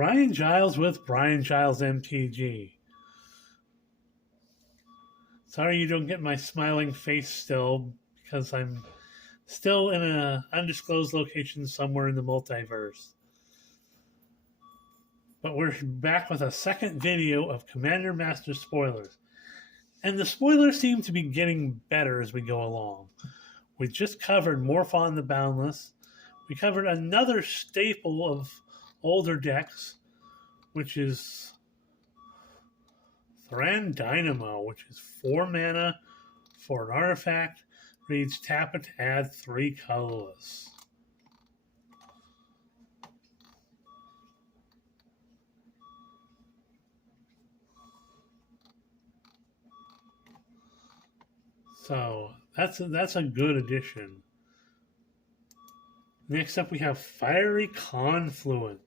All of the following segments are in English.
Brian Giles with Brian Giles MTG. Sorry you don't get my smiling face still, because I'm still in an undisclosed location somewhere in the multiverse. But we're back with a second video of Commander Master spoilers. And the spoilers seem to be getting better as we go along. We just covered Morphon the Boundless. We covered another staple of older decks, which is Thran Dynamo, which is 4 mana for an artifact. Reads tap it to add 3 colorless. So that's a good addition. Next up, we have Fiery Confluence.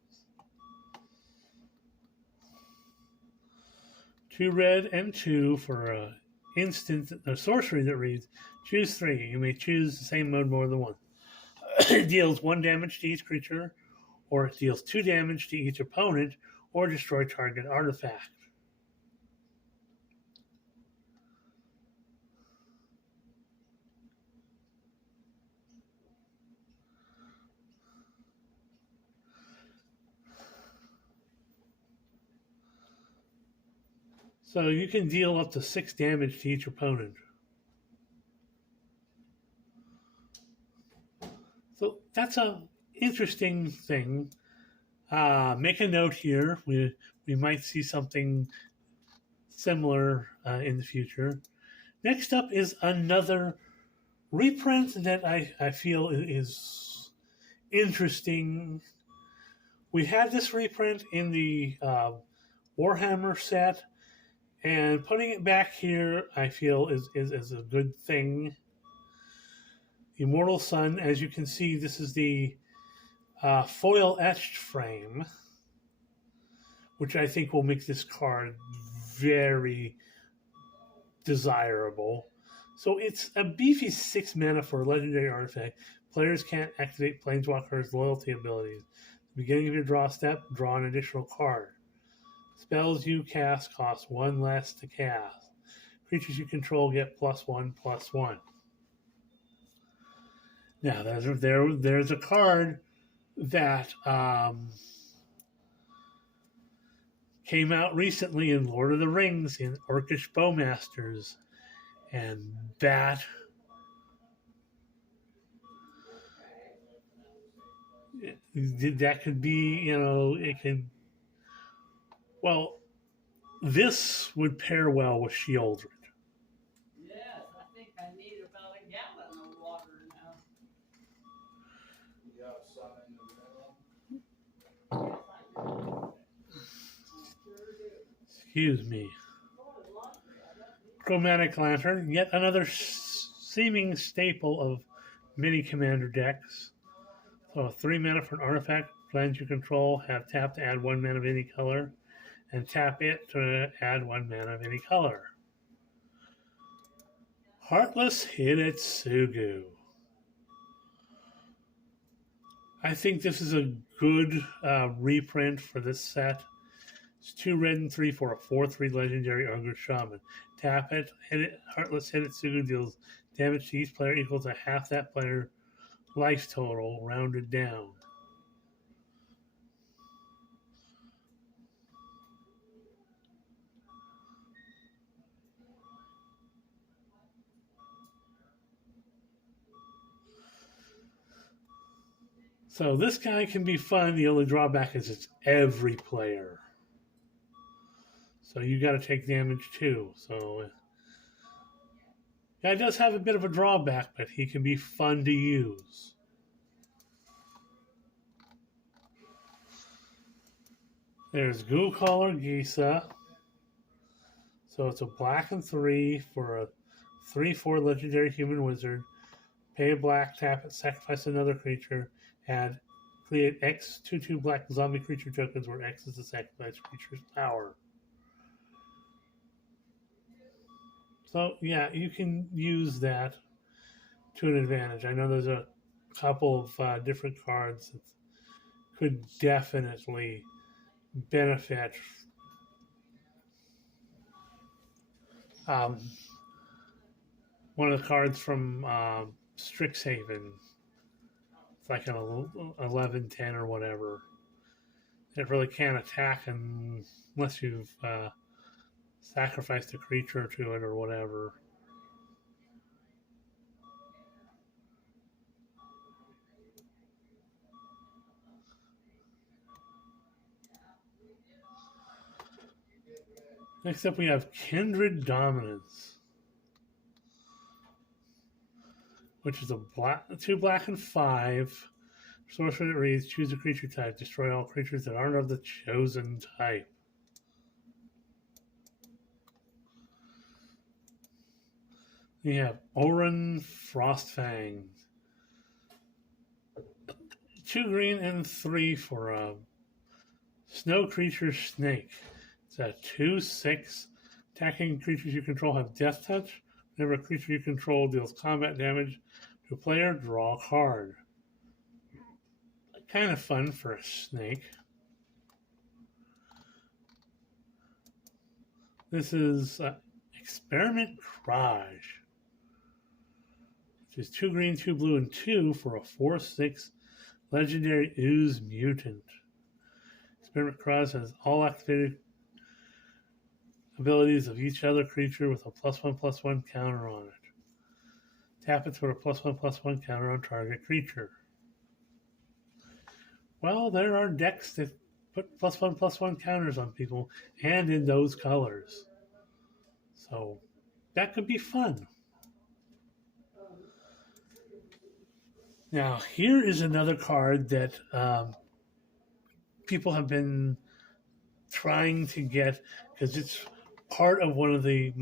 2 red and 2 for a sorcery that reads, choose 3. You may choose the same mode more than once. It deals 1 damage to each creature, or it deals 2 damage to each opponent, or destroy target artifact. So you can deal up to 6 damage to each opponent. So that's an interesting thing. Make a note here. We might see something similar in the future. Next up is another reprint that I feel is interesting. We had this reprint in the Warhammer set, and putting it back here I feel is a good thing. Immortal Sun, as you can see, this is the foil etched frame, which I think will make this card very desirable. So it's a beefy 6 mana for a legendary artifact. Players can't activate Planeswalker's loyalty abilities. At the beginning of your draw step, draw an additional card. Spells you cast cost 1 less to cast. Creatures you control get +1/+1. Now, there's a card that came out recently in Lord of the Rings in Orcish Bowmasters, and that could be, it can. Well, this would pair well with Sheoldred. Yes, I think I need about a gallon of water now. You got some in the middle? Excuse me. Chromatic Lantern, yet another seeming staple of mini commander decks. So 3 mana for an artifact, lands you control, have tap to add 1 mana of any color, and tap it to add 1 mana of any color. Heartless Hidetsugu. I think this is a good reprint for this set. It's 2 red and 3 for a 4/3 legendary Ogre Shaman. Tap it, hit it. Heartless Hidetsugu deals damage to each player equal to half that player life total, rounded down. So this guy can be fun. The only drawback is it's every player. So you got to take damage too. So yeah, it does have a bit of a drawback, but he can be fun to use. There's Ghoulcaller Gisa. So it's a black and 3 for a 3/4 legendary human wizard. Pay a black, tap it, sacrifice another creature, and create X 2/2 black zombie creature tokens where X is the sacrifice creature's power. So yeah, you can use that to an advantage. I know there's a couple of different cards that could definitely benefit. Um, one of the cards from Strixhaven. It's like an 11-10 or whatever. It really can't attack unless you've sacrificed a creature to it or whatever. Next up, we have Kindred Dominance, which is a 2 black and 5 sorcery that reads: choose a creature type, destroy all creatures that aren't of the chosen type. We have Oran Frostfang, 2 green and 3 for a snow creature snake. It's a 2/6. Attacking creatures you control have death touch. Whenever a creature you control deals combat damage to a player, draw a card. Kind of fun for a snake. This is Experiment Crage, which is 2 green, 2 blue, and 2 for a 4/6 legendary ooze mutant. Experiment Crage has all activated abilities of each other creature with a +1/+1 counter on it. Tap it for a +1/+1 counter on target creature. Well, there are decks that put +1/+1 counters on people and in those colors. So that could be fun. Now, here is another card that people have been trying to get because it's part of one of the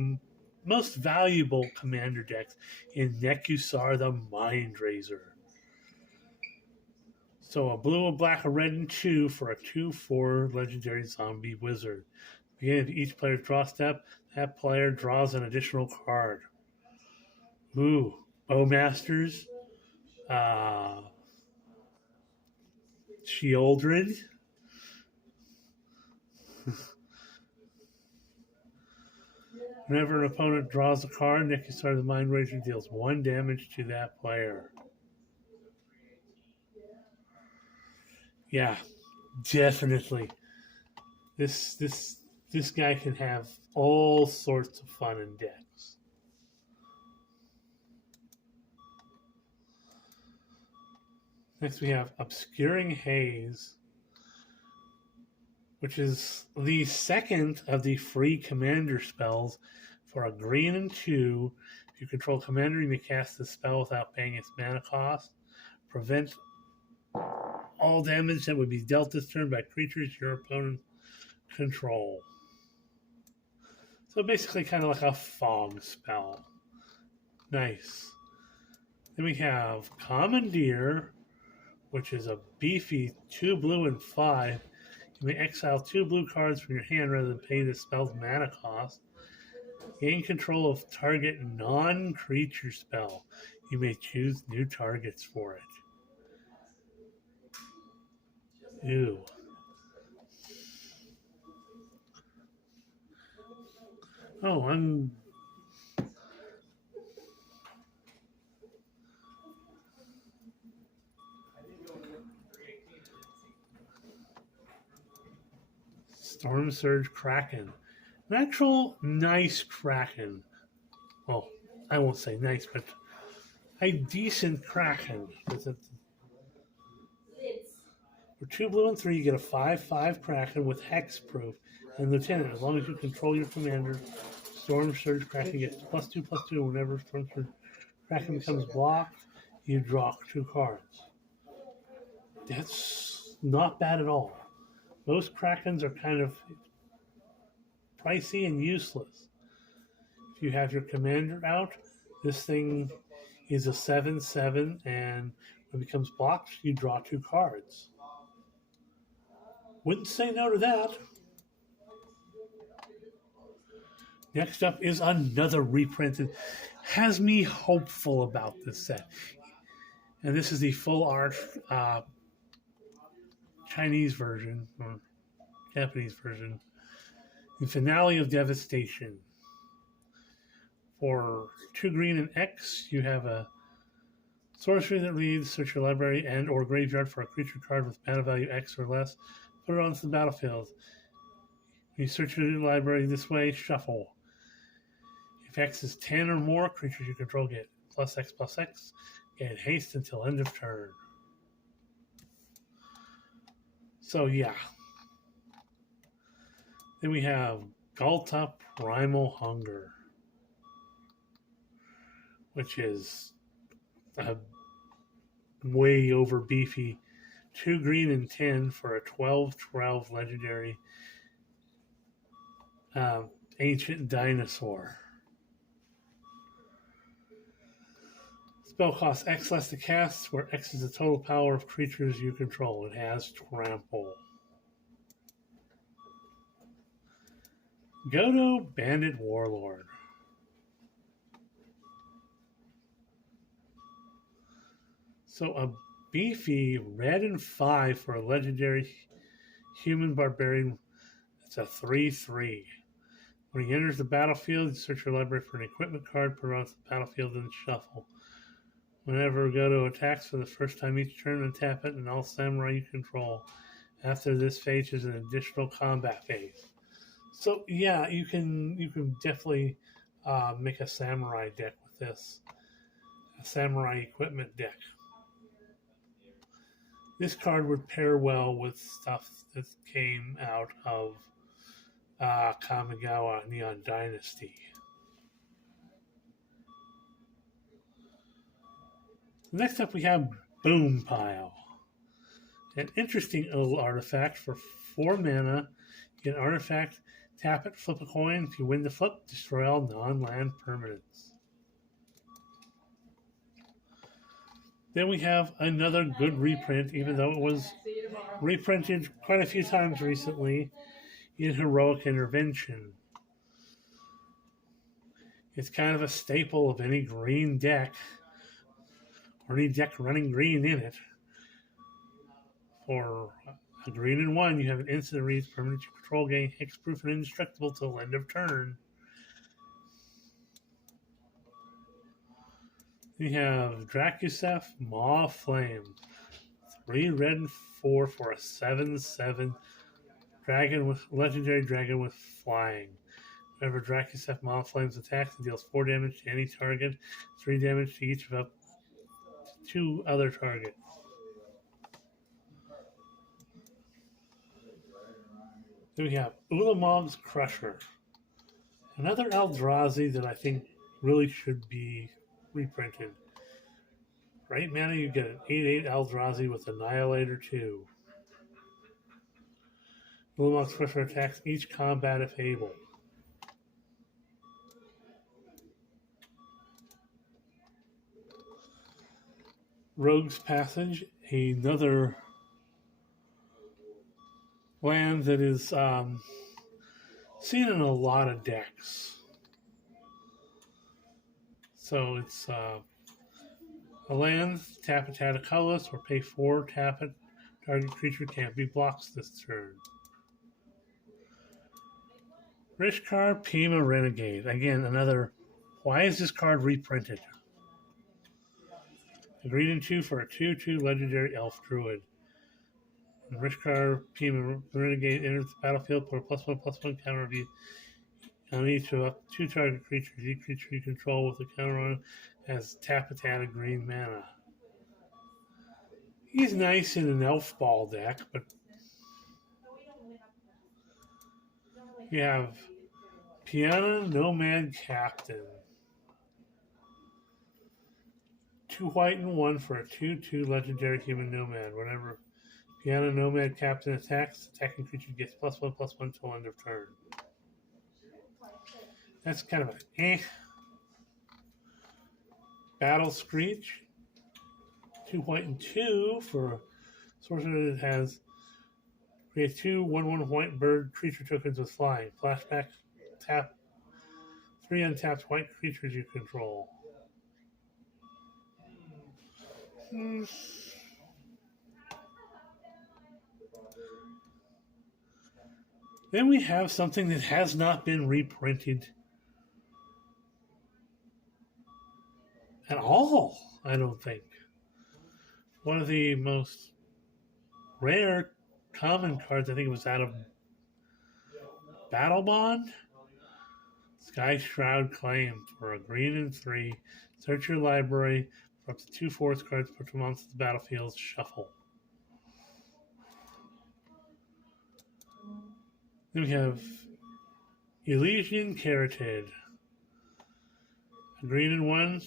most valuable commander decks in Nekusar the Mindraiser. So a blue, a black, a red, and 2 for a 2/4 legendary zombie wizard. At the beginning of each player's draw step, that player draws an additional card. Ooh, Bowmasters, Sheoldred. Whenever an opponent draws a card, Nekusar the Mindraiser deals 1 damage to that player. Yeah, definitely. This guy can have all sorts of fun in decks. Next we have Obscuring Haze, which is the second of the free commander spells for a green and 2. If you control commander, you may cast the spell without paying its mana cost. Prevent all damage that would be dealt this turn by creatures your opponent control. So basically kind of like a fog spell. Nice. Then we have Commandeer, which is a beefy 2 blue and 5. You may exile 2 blue cards from your hand rather than pay the spell's mana cost. Gain control of target non-creature spell. You may choose new targets for it. Ew. Oh, I'm... Storm Surge Kraken. An actual nice Kraken. Well, I won't say nice, but a decent Kraken. For 2 blue and 3, you get a 5/5 Kraken with Hexproof and Lieutenant. As long as you control your commander, Storm Surge Kraken gets +2/+2. Whenever Storm Surge Kraken becomes blocked, you draw 2 cards. That's not bad at all. Most Krakens are kind of pricey and useless. If you have your commander out, this thing is a 7/7, and when it becomes blocked, you draw 2 cards. Wouldn't say no to that. Next up is another reprinted. Has me hopeful about this set. And this is the full art Chinese version, or Japanese version. The Finale of Devastation. For 2 green and X, you have a sorcery that reads, search your library and or graveyard for a creature card with mana value X or less. Put it onto the battlefield. When you search your library this way, shuffle. If X is 10 or more, creatures you control get +X/+X and haste until end of turn. So yeah. Then we have Ghalta Primal Hunger, which is a way over beefy 2 green and 10 for a 12/12 legendary ancient dinosaur. Spell costs X less to cast, where X is the total power of creatures you control. It has trample. Godo Bandit Warlord. So a beefy red and 5 for a legendary human barbarian. It's a 3/3. When he enters the battlefield, you search your library for an equipment card, put it onto the battlefield, and shuffle. Whenever Godo attacks for the first time each turn, untap it, and all samurai you control. After this phase is an additional combat phase. So yeah, you can definitely make a samurai deck with this. A samurai equipment deck. This card would pair well with stuff that came out of Kamigawa Neon Dynasty. Next up we have Boom Pile. An interesting little artifact for 4 mana. You get an artifact, tap it, flip a coin. If you win the flip, destroy all non-land permanents. Then we have another good reprint, even though it was reprinted quite a few times recently, in Heroic Intervention. It's kind of a staple of any green deck, or any deck running green in it. For a green and 1, you have an instant that reads, permanent you control gain hexproof and indestructible till end of turn. We have Drakuseth Maw Flame. 3 red and 4 for a 7/7 dragon with legendary dragon with flying. Whenever Drakuseth Maw Flames attacks, it deals 4 damage to any target, 3 damage to each of up to 2 other targets. Then we have Ulamog's Crusher. Another Eldrazi that I think really should be reprinted. For 8 mana, you get an 8/8 Eldrazi with Annihilator 2. Ulamog's Crusher attacks each combat if able. Rogue's Passage, another land that is seen in a lot of decks. So it's a land, tap it, add a colorless, or pay 4, tap it. Target creature can't be blocked this turn. Rishkar Pima Renegade. Again, another. Why is this card reprinted? A green and 2 for a 2/2 legendary elf druid. When Rishkar Pima Renegade enters the battlefield, put a +1/+1 counter on each of up to 2 target creatures. Each creature you control with a counter on has tap it, add a green mana. He's nice in an elf ball deck, but you have Piana Nomad Captain. 2 white and 1 for a 2/2 legendary human nomad. Whenever Piana Nomad Captain attacks, attacking creature gets +1/+1 till end of turn. That's kind of an Battle Screech. 2 white and 2 for a sorcerer that has create 2 1/1 white bird creature tokens with flying. Flashback, tap 3 untapped white creatures you control. Then we have something that has not been reprinted at all, I don't think. One of the most rare common cards, I think it was out of Battle Bond. Sky Shroud Claim for a green and 3. Search your library for up to 2 forest cards, put them onto the battlefield, shuffle. Then we have Elysian Caryatid. A green and 1,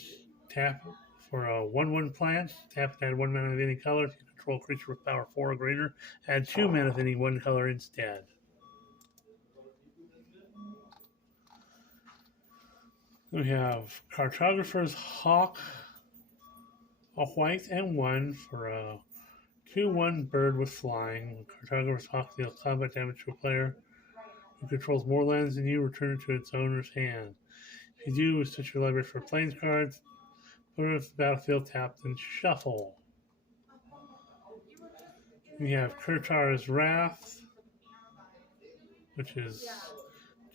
tap for a 1/1 plant. Tap and add 1 mana of any color. If you control a creature with power 4 or greater, add 2 mana of any 1 color instead. We have Cartographer's Hawk, a white and 1 for a 2/1 bird with flying. Cartographer's Hawk deals combat damage to a player who controls more lands than you, return it to its owner's hand. If you do, search your library for plains cards, put it on the battlefield, tapped, and shuffle. We have Kurtar's Wrath, which is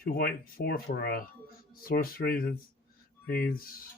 2 white and 4 for a sorcery that reads